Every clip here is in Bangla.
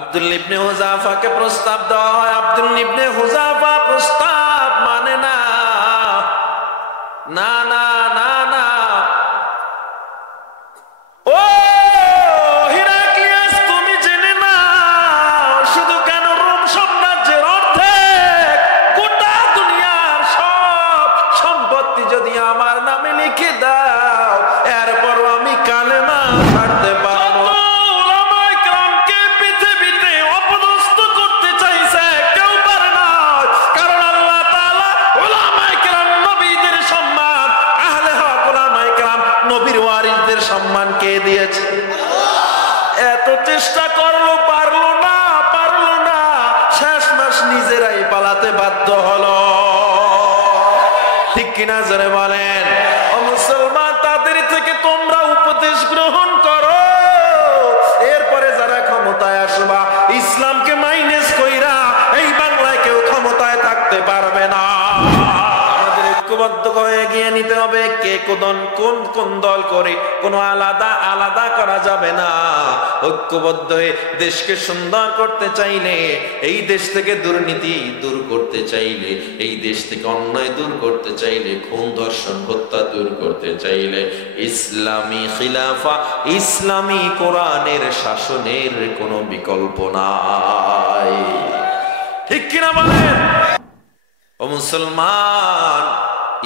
আব্দুল্লাহ ইবনে হুযাফাকে প্রস্তাব দেওয়া হয়। আব্দুল্লাহ ইবনে হুযাফা প্রস্তাব মানে না, না না না না। ও হিরাক্লিয়াস, তুমি জেনে নাও, শুধু কেন রোম সাম্রাজ্যের অর্ধেক গোটা দুনিয়ার সব সম্পত্তি যদি আমার নামে লিখে দাও, এরপরও আমি কালেমা ছাড়তে পারবো। সম্মান কে দিয়েছে? এত চেষ্টা করলো, পারলো না, পারলো না, শেষ মাস নিজেরাই পালাতে বাধ্য হলো। ঠিক কিনা জোরে বলেন? ও মুসলমান, তাদের থেকে তোমরা উপদেশ গ্রহণ করো, এরপরে যারা ক্ষমতায় আসবা ইসলামকে মাইনাস কইরা এই বাংলায় কেউ ক্ষমতায় থাকতে পারবে না। ঐক্যবদ্ধ হয়ে এগিয়ে নিতে হবে। কে কোন কোন দল করে কোনো আলাদা আলাদা করা যাবে না। ঐক্যবদ্ধ হয়ে দেশকে সুন্দর করতে চাইলে, এই দেশ থেকে দুর্নীতি দূর করতে চাইলে, এই দেশ থেকে অন্যায় দূর করতে চাইলে, খুন ধর্ষণ হত্যা দূর করতে চাইলে ইসলামী খিলাফা, ইসলামী কোরআনের শাসনের কোনো বিকল্প নাই। ঠিক কিনা বলেন? ও মুসলমান,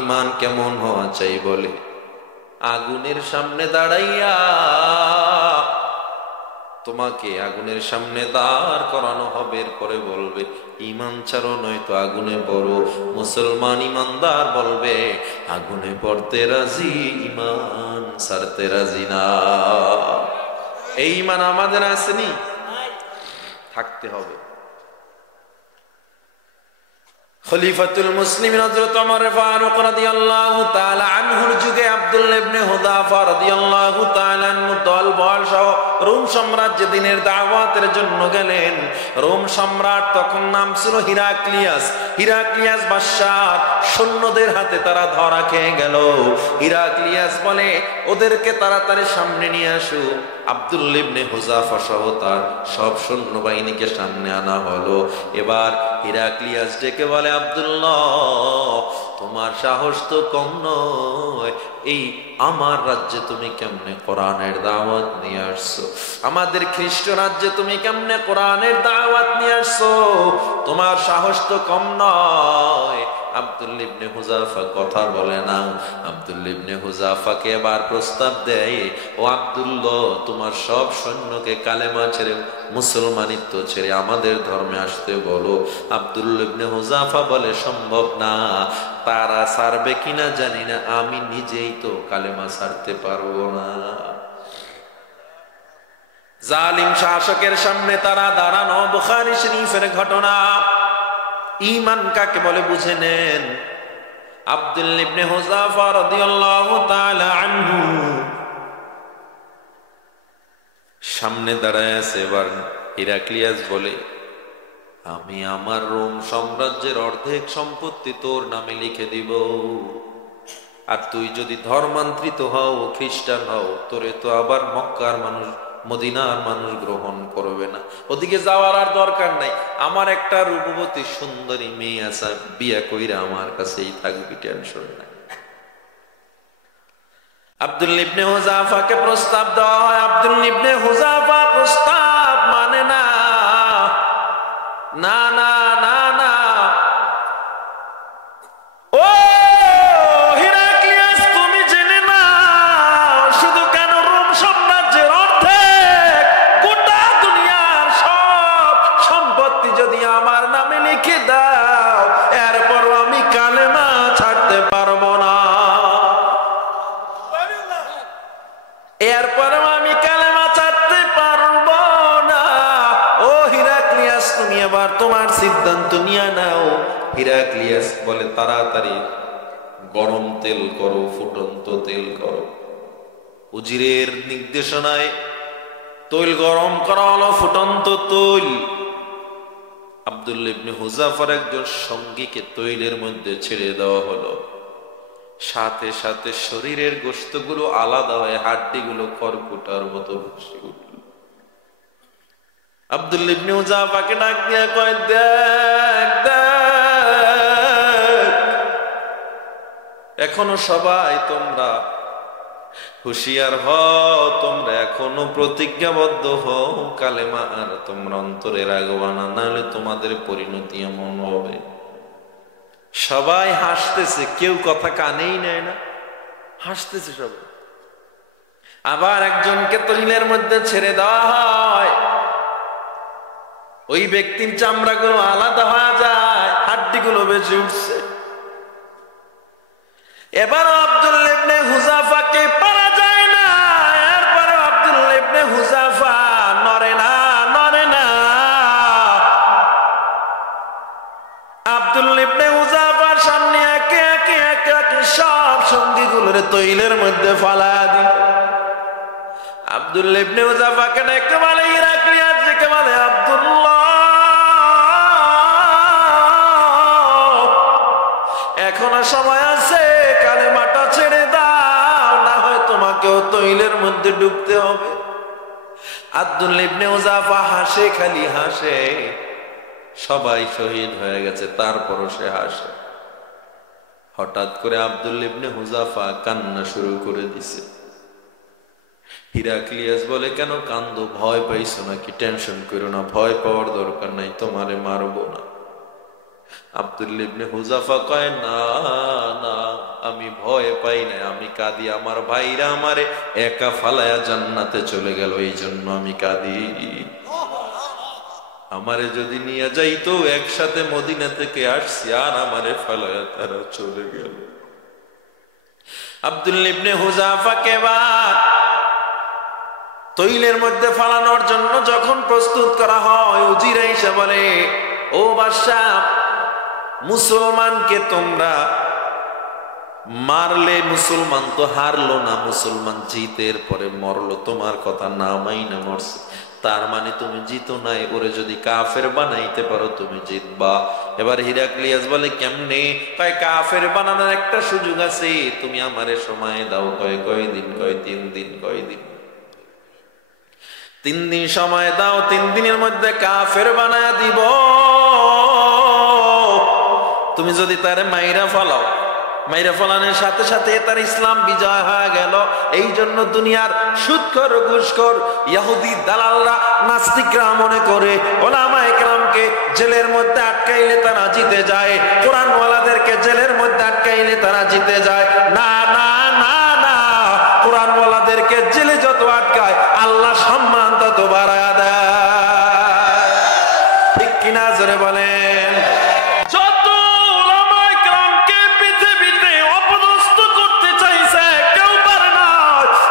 ইমান কেমন হওয়া চাই বলে? আগুনের সামনে দাঁড়াইয়া তোমাকে আগুনের সামনে দাঁড় করানো হবে, পরে বলবে ইমান ছাড়ো নয়তো আগুনে পড়ো। মুসলমান ইমানদার বলবে আগুনে পড়তে রাজি, ইমান ছাড়তে রাজি না। এই ইমান আমাদের আসেনি, থাকতে হবে। খলিফাতুল মুসলিমিন হযরত ওমর ফারুক রাদিয়াল্লাহু তাআলা আনহুর যুগে আব্দুল্লাহ ইবনে হুযাফা রাদিয়াল্লাহু তাআলা আনহু দল বল সহ রোম সাম্রাজ্যে দিনের দাওয়াতের জন্য গেলেন। রোম সম্রাট তখন নাম ছিল হিরাক্লিয়াস। হিরাক্লিয়াস বাদশার সৈন্যদের হাতে তারা ধরা খেয়ে গেল। হিরাক্লিয়াস বলে ওদেরকে তাড়াতাড়ি সামনে নিয়ে আসো। আব্দুল্লাহ ইবনে হুযাফা সহ তার সব সৈন্যবাহিনীকে সামনে আনা হলো। এবার হিরাক্লিয়াস ডেকে বলে, আব্দুল্লাহ, তোমার সাহস তো কম নয়, এই আমার রাজ্যে তুমি কেমনে কোরআনের দাওয়াত নিয়ে আসছো? আমাদের খ্রিস্ট রাজ্যে তুমি কেমনে কোরআনের দাওয়াত নিয়ে আসছো? তোমার সাহস তো কম নয়। আব্দুল্লাহ ইবনে হুযাফা কথা বলে না। আব্দুল্লাহ ইবনে হুযাফাকে এবার প্রস্তাব দেয়, ও আব্দুল্লাহ, তোমার সব সৈন্যকে কালেমা ছেড়ে, মুসলমানিত্ব ছেড়ে আমাদের ধর্মে আসতে বলো। আব্দুল্লাহ ইবনে হুযাফা বলে, সম্ভব না, তারা ছাড়বে কিনা জানি না, আমি নিজেই তো কালেমা ছাড়তে পারবো না। জালিম শাসকের সামনে তারা দাঁড়ানো। বুখারী শরীফের ঘটনা। ঈমান কাকে বলে বুঝে নেন। আব্দুল্লাহ ইবনে হুযাফা রাদিয়াল্লাহু তাআলা আনহু সামনে দাঁড়ায় আছে। এবার হিরাক্লিয়াস বলে, আমি আমার রোম সাম্রাজ্যের অর্ধেক সম্পত্তি তোর নামে লিখে দিব, আর তুই যদি ধর্মান্তরিত হও, খ্রিস্টান হও, তোরে তো আবার মক্কার মানুষ, মদিনার মানুষ গ্রহণ করবে না। ওদিকে যাওয়ার আর দরকার নাই, আমার একটা রূপবতী সুন্দরী মেয়ে আছে, বিয়া কইরা আমার কাছেই থাকবি, টেনশন নাই। আব্দুল্লাহ ইবনে হুযাফাকে প্রস্তাব দেওয়া হয়। আব্দুল্লাহ ইবনে হুযাফা প্রস্তাব মানে না, না না না না। ও হিরাক্লিয়াস, তুমি জেনে নাও, শুধু কেন রোম সাম্রাজ্যের অর্ধেক গোটা দুনিয়ার সব সম্পত্তি যদি আমার নামে লিখে দাও, এরপরও আমি কালেমা ছাড়তে পারবো না। এরপরও আমি কালেমা ছাড়তে পারবো না। ও হিরাক্লিয়াস, তুমি আবার তোমার সিদ্ধান্ত নিয়ে নাও। হিরাক্লিয়াস বলে, তাড়াতাড়ি গরম তেল করো, ফুটন্ত তেল করো। উজিরের নির্দেশনায় তৈল গরম করা হলো, ফুটন্ত তৈল। আব্দুল্লাহ ইবনে হুযাফার একজন সঙ্গীকে তৈলের মধ্যে ছেড়ে দেওয়া হলো। সাথে সাথে শরীরের গোশতগুলো আলাদা হয়ে হাড্ডিগুলো খড়কুটার মতো ভেসে উঠল। আব্দুল্লাহ ইবনে হুযাফাকে ডাক দিয়া কয়, দেখ দেখ, এখনো সবাই তোমরা হুঁশিয়ার হও, তোমরা এখনো প্রতিজ্ঞাবদ্ধ হও কালেমা আর তোমরা অন্তরে রাখবা না, নাহলে তোমাদের পরিণতি এমন হবে। সবাই হাসতেছে, কেউ কথা কানেই নেয় না, হাসতেছে সবাই। আবার একজনকে তৈলের মধ্যে ছেড়ে দেওয়া হয়, ওই ব্যক্তির চামড়াগুলো আলাদা হয়ে যায়, হাড্ডিগুলো বেশি উঠছে। এবারও আব্দুল্লাহ ইবনে হুযাফাকে পারা যায় না, এরপরে আব্দুল্লাহ ইবনে হুযাফা নড়ে না। আব্দুল্লাহ ইবনে হুযাফার সামনে একে একে সব সঙ্গীগুলোরে তৈলের মধ্যে ফালায়া দিল। আব্দুল্লাহ ইবনে হুযাফাকে ডেকে বলে, হিরাক্লিয়াস ডেকে বলে, আব্দুল্লাহ, এখনো সময় আছে, কালেমাটা ছেড়ে দাও, না হয় তোমাকেও তৈলের মধ্যে ডুবতে হবে। আব্দুল্লাহ ইবনে হুযাফা হাসে, খালি হাসে। সবাই শহীদ হয়ে গেছে, তারপরও সে হাসে। হঠাৎ করে আব্দুল্লাহ ইবনে হুযাফা কান্না শুরু করে দিছে। হিরাক্লিয়াস বলে, কেন কান্দো? ভয় পাইছো নাকি? টেনশন করো না, ভয় পাওয়ার দরকার নাই, তোমারে মারবো না। আব্দুল্লাহ ইবনে হুযাফা কয়, না না, আমি ভয় পাই না, আমি কাঁদি, আমার ভাইরা আমারে একা ফালায়া জান্নাতে চলে গেল, এই জন্য আমি কাঁদি। আমারে যদি নিয়ে যাইতো, একসাথে মদিনা থেকে আসছি, আর আমারে ফালায়া তারা চলে গেল। আব্দুল্লাহ ইবনে হুযাফাকে তৈলের মধ্যে ফালানোর জন্য যখন প্রস্তুত করা হয়, উজিরা এসে বলে, ও বাদশা, মুসলমানকে তোমরা মারলে, মুসলমান তো হারলো না, মুসলমান জিতের পরে মরলো, তোমার কথা না মাইনা মরছে, তার মানে তুমি জিতো নাই, ওরে যদি কাফের বানাইতে পারো তুমি জিতবা। এবার হিরাক্লিয়াস বলে, কেমনে? কয়, কাফের বানানোর একটা সুযোগ আছে, তুমি আমারে সময় দাও। কয়দিন? কয় 3 দিন। কয়দিন? 3 দিন সময় দাও, 3 দিনের মধ্যে কাফের বানায়া দিব। তুমি যদি তারে মাইরা ফলাও, মাইরা ফলানোর সাথে সাথে তার ইসলাম বিজয় হয়ে গেল। এই জন্য দুনিয়ার সুদখোর, ঘুষখোর, ইহুদি দালালরা, নাস্তিকরা মনে করে ওলামায়ে কেরামকে জেলের মধ্যে আটকাইলে তারা জিতে যায়, কোরআনওয়ালাদেরকে জেলের মধ্যে আটকাইলে তারা জিতে যায়। না না না না, কোরআনওয়ালাদেরকে জেলে যত আটকায়, আল্লাহ সম্মান তত বাড়ায়া দেয়। ঠিক কিনা জোরে বলেন? যত ওলামায়ে কেরামকে পৃথিবীতে অপদস্থ করতে চাইছে, কেউ পারে না,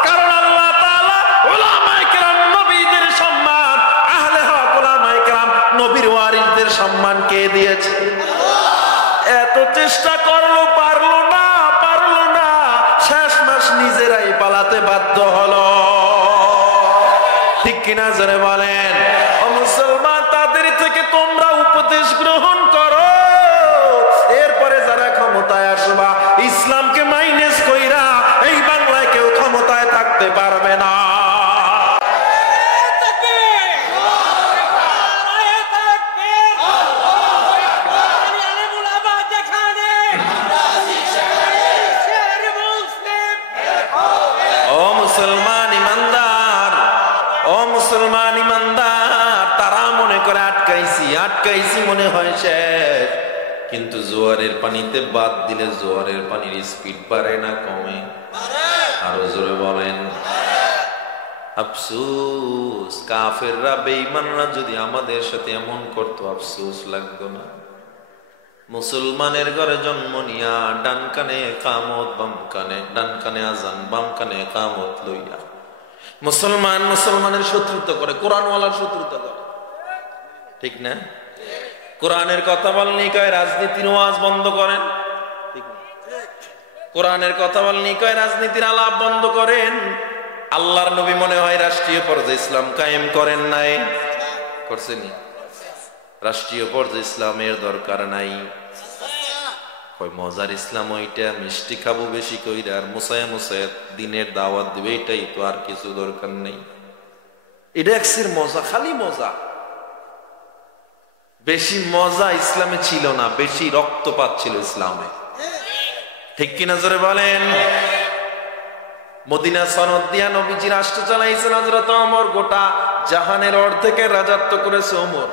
কারণ আল্লাহ তাআলা ওলামায়ে কেরাম, নবীদের সম্মান, আহলে হক ওলামায়ে কেরাম, নবীর ওয়ারিসদের সম্মান কে দিয়েছে? এত চেষ্টা করলো, পারলো না, শেষমেশ নিজেরাই পালাতে বাধ্য হলো। ঠিক কিনা জোরে বলেন? ও মুসলমান, তাদের থেকে তোমরা উপদেশ গ্রহণ করো, এরপরে যারা ক্ষমতায় আসবা, ইসলামকে মাইনাস কইরা এই বাংলায় কেউ ক্ষমতায় থাকতে পারবে না। মুসলমান ইমানদার, তারা মনে করে আটকাইছি মনে হয় শেষ, কিন্তু জোয়ারের পানিতে বাদ দিলে জোয়ারের পানির স্পিড বাড়ে না কমে? আরো জোরে বলেন। আফসোস, কাফেররা, বেঈমানরা যদি আমাদের সাথে এমন করতো, আফসোস লাগতো না? মুসলমানের ঘরে জন্ম নিয়া ডান কানে কামত, বাম কানে, ডান কানে আজান, বাম কানে কামত লইয়া মুসলমানের শত্রুতা করে, কোরআনওয়ালার শত্রুতা করে। ঠিক না? কোরআনের কথা বলনি কয় রাজনীতির ওয়াজ বন্ধ করেন, ঠিক না? কোরআনের কথা বলনি কয় রাজনীতির আলাপ বন্ধ করেন। আল্লাহর নবী মনে হয় রাষ্ট্রীয় পর্যায়ে ইসলাম কায়েম করেন নাই? করছেনি? রাষ্ট্রীয় পর্যায়ে ইসলামের দরকার নাই। মজার ইসলাম ওইটা, মিষ্টি খাবো বেশি কইরা আর মুসায়া দিনের দাওয়াত দিবে, এটাই তো, আর কিছু দরকার নেই। এটা একসের মজা, খালি মজা। বেশি মজা ইসলামে ছিল না, বেশি রক্তপাত ছিল ইসলামে। ঠিক কিনা জোরে বলেন? মদিনা সনদ দিয়া নবীজি রাষ্ট্র চালাইছেন হযরত ওমর, গোটা জাহানের অর্ধেকের রাজত্ব করেছে ওমর।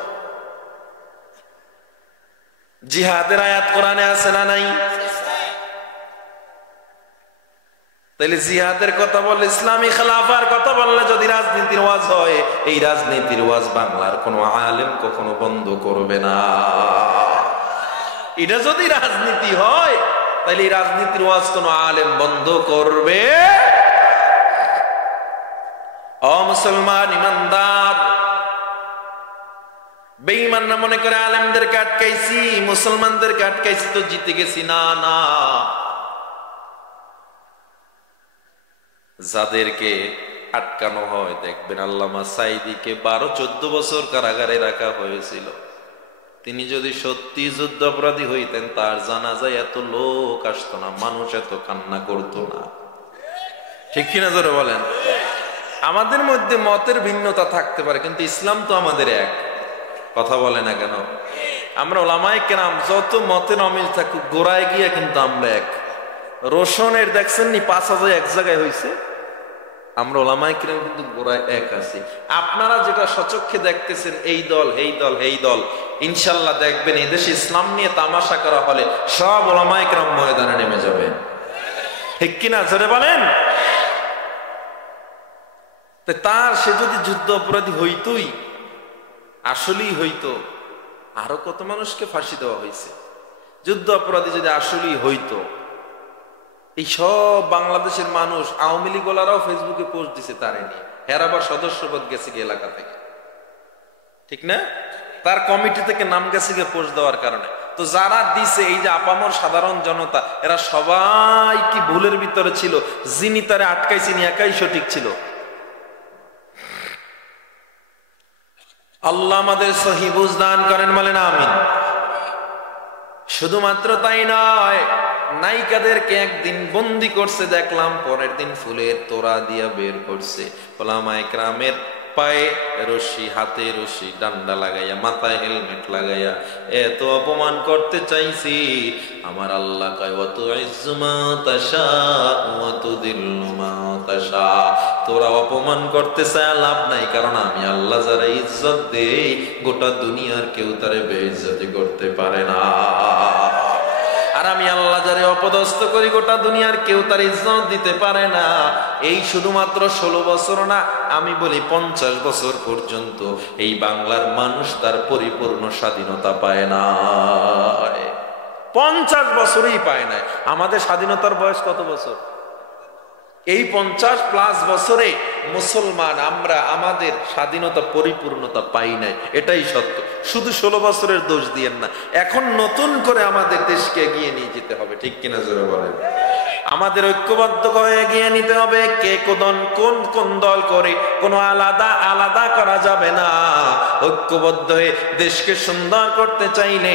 জিহাদের আয়াত কোরআনে আছে না নাই? তাইলে জিহাদের কথা বললে, ইসলামী খেলাফার কথা বললে যদি রাজনীতির ওয়াজ হয়, এই রাজনীতির ওয়াজ বাংলার কোন আলেম কখনো বন্ধ করবে না। এটা যদি রাজনীতি হয়, তাহলে এই রাজনীতির ওয়াজ কোন আলেম বন্ধ করবে? ও মুসলমান ইমানদার, বেঈমান না মনে করে আলেমদেরকে আটকাইছি, মুসলমানদেরকে আটকাইছি তো জিতে গেছি, না না। যাদেরকে আটকানো হয়, দেখবেন আল্লামা সাঈদীকে 12-14 বছর কারাগারে রাখা হয়েছিল। তিনি যদি সত্যি যুদ্ধ অপরাধী হইতেন, তার জানাজায় এত লোক আসতো না, মানুষ এত কান্না করতো না। ঠিক কিনা জোরে বলেন? আমাদের মধ্যে মতের ভিন্নতা থাকতে পারে, কিন্তু ইসলাম তো আমাদের এক। কথা বলে না কেন? আমরা ওলামায়ে কেরাম যত মতের অমিল থাকুক, গোড়ায় গিয়ে কিন্তু আমরা এক। রোশনের দেখছেন নি 5,000 এক জায়গায় হয়েছে, আমরা ওলামায়ে কেরাম কিন্তু গোড়ায় এক আছি। আপনারা যেটা সচক্ষে দেখতেছেন, এই দল এই দল এই দল, ইনশাল্লাহ দেখবেন এই দেশে ইসলাম নিয়ে তামাশা করা হলে সব ওলামায়ে কেরাম ময়দানে নেমে যাবে। ঠিক কিনা জোরে বলেন? তার সে যদি যুদ্ধ অপরাধী হইতই, আসলেই হইতো, আরো কত মানুষকে ফাঁসি দেওয়া হয়েছে। যুদ্ধ অপরাধী যদি আসলেই হইতো, এই সব বাংলাদেশের মানুষ, আওয়ামী লীগ ওলারাও ফেসবুকে পোস্ট দিছে তারে নিয়ে, হের আবার সদস্যপদ গেছে গিয়ে এলাকা থেকে, ঠিক না? তার কমিটি থেকে নাম গেছে গিয়ে পোস্ট দেওয়ার কারণে। তো যারা দিছে, এই যে আপামর সাধারণ জনতা, এরা সবাই কি ভুলের ভিতরে ছিল? যিনি তারে আটকাইছেন একাই সঠিক ছিল? আল্লাহ আমাদের সহি বুঝ দান করেন, বলেন আমিন। শুধুমাত্র তাই নয়, নায়িকাদেরকে একদিন বন্দি করছে দেখলাম, পরের দিন ফুলের তোড়া দিয়া বের করছে। ওলামায়ে কেরামের পায়ে রশি, হাতে রশি, ডান্ডা লাগাইয়া, মাথায় হেলমেট লাগাইয়া এত অপমান করতে চাইছি। আমার আল্লাহ কয়, ওয়া তুইজ্জু মা তাশা ওয়া তুযিল্লু মা তাশা। তোরা অপমান করতে চায় লাভ নাই, কারণ আমি আল্লাহ যারা ইজ্জত দেই, গোটা দুনিয়ার কেউ তারে বেইজ্জতি করতে পারে না। আর আমি আল্লাহ যারে অপদস্থ করি, গোটা দুনিয়ার কেউ তার ইজ্জত দিতে পারে না। এই শুধুমাত্র 16 বছর না, আমি বলি 50 বছর পর্যন্ত এই বাংলার মানুষ তার পরিপূর্ণ স্বাধীনতা পায় না। 50 বছরই পায় না। আমাদের স্বাধীনতার বয়স কত বছর? এই 50+ বছরে মুসলমান আমরা আমাদের স্বাধীনতা পরিপূর্ণতা পাই নাই, এটাই সত্য। শুধু 16 বছরের দোষ দিয়েন না, এখন নতুন করে আমাদের দেশকে এগিয়ে নিয়ে যেতে হবে। ঠিক কিনা জোরে বলেন? আমাদের ঐক্যবদ্ধ হয়ে এগিয়ে নিতে হবে। কে কোন কোন দল করে কোনো আলাদা করা যাবে না। ঐক্যবদ্ধ হয়ে দেশকে সুন্দর করতে চাইলে,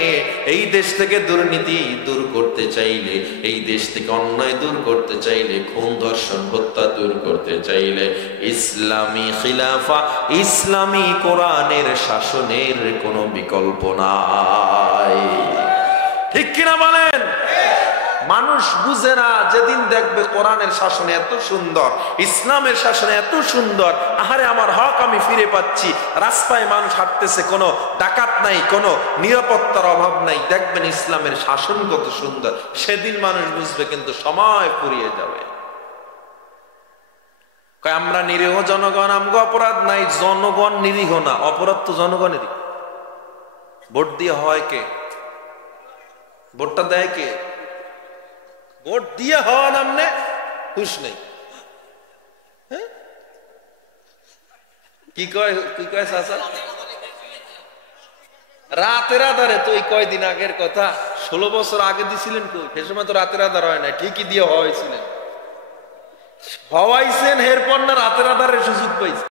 এই দেশ থেকে দুর্নীতি দূর করতে চাইলে, এই দেশ থেকে অন্যায় দূর করতে চাইলে, খুন ধর্ষণ হত্যা দূর করতে চাইলে, ইসলামী খিলাফা, ইসলামী কোরআনের শাসনের কোনো বিকল্প নাই। ঠিক কিনা বলেন? মানুষ বুঝে না, যেদিন দেখবে কোরআনের শাসনে এত সুন্দর, ইসলামের শাসনে এত সুন্দর, আহারে আমার হক আমি ফিরে পাচ্ছি, রাস্তায় মানুষ হাঁটতেছে, কোনো ডাকাত নাই, কোনো নিরাপত্তার অভাব নাই, দেখবেন ইসলামের শাসন কত সুন্দর, সেদিন মানুষ বুঝবে। কিন্তু সময় ফুরিয়ে যাবে। আমরা নিরীহ জনগণ, আমগো অপরাধ নাই। জনগণ নিরীহ না, অপরাধ তো জনগণেরই। ভোট দিয়ে হয় কে? ভোটটা দেয় কে? ভোট দিয়ে হওয়া নামনে হুশ নেই। কি কয় চাচা? রাতের আধারে তো এই কয়দিন আগের কথা, 16 বছর আগে দিছিলেন কই? সে সময় তো রাতের আধার হয় না, ঠিকই দিয়ে হওয়াইছিলেন। হওয়াইছেন এরপর না রাতের আধারের সুযোগ পাইছে।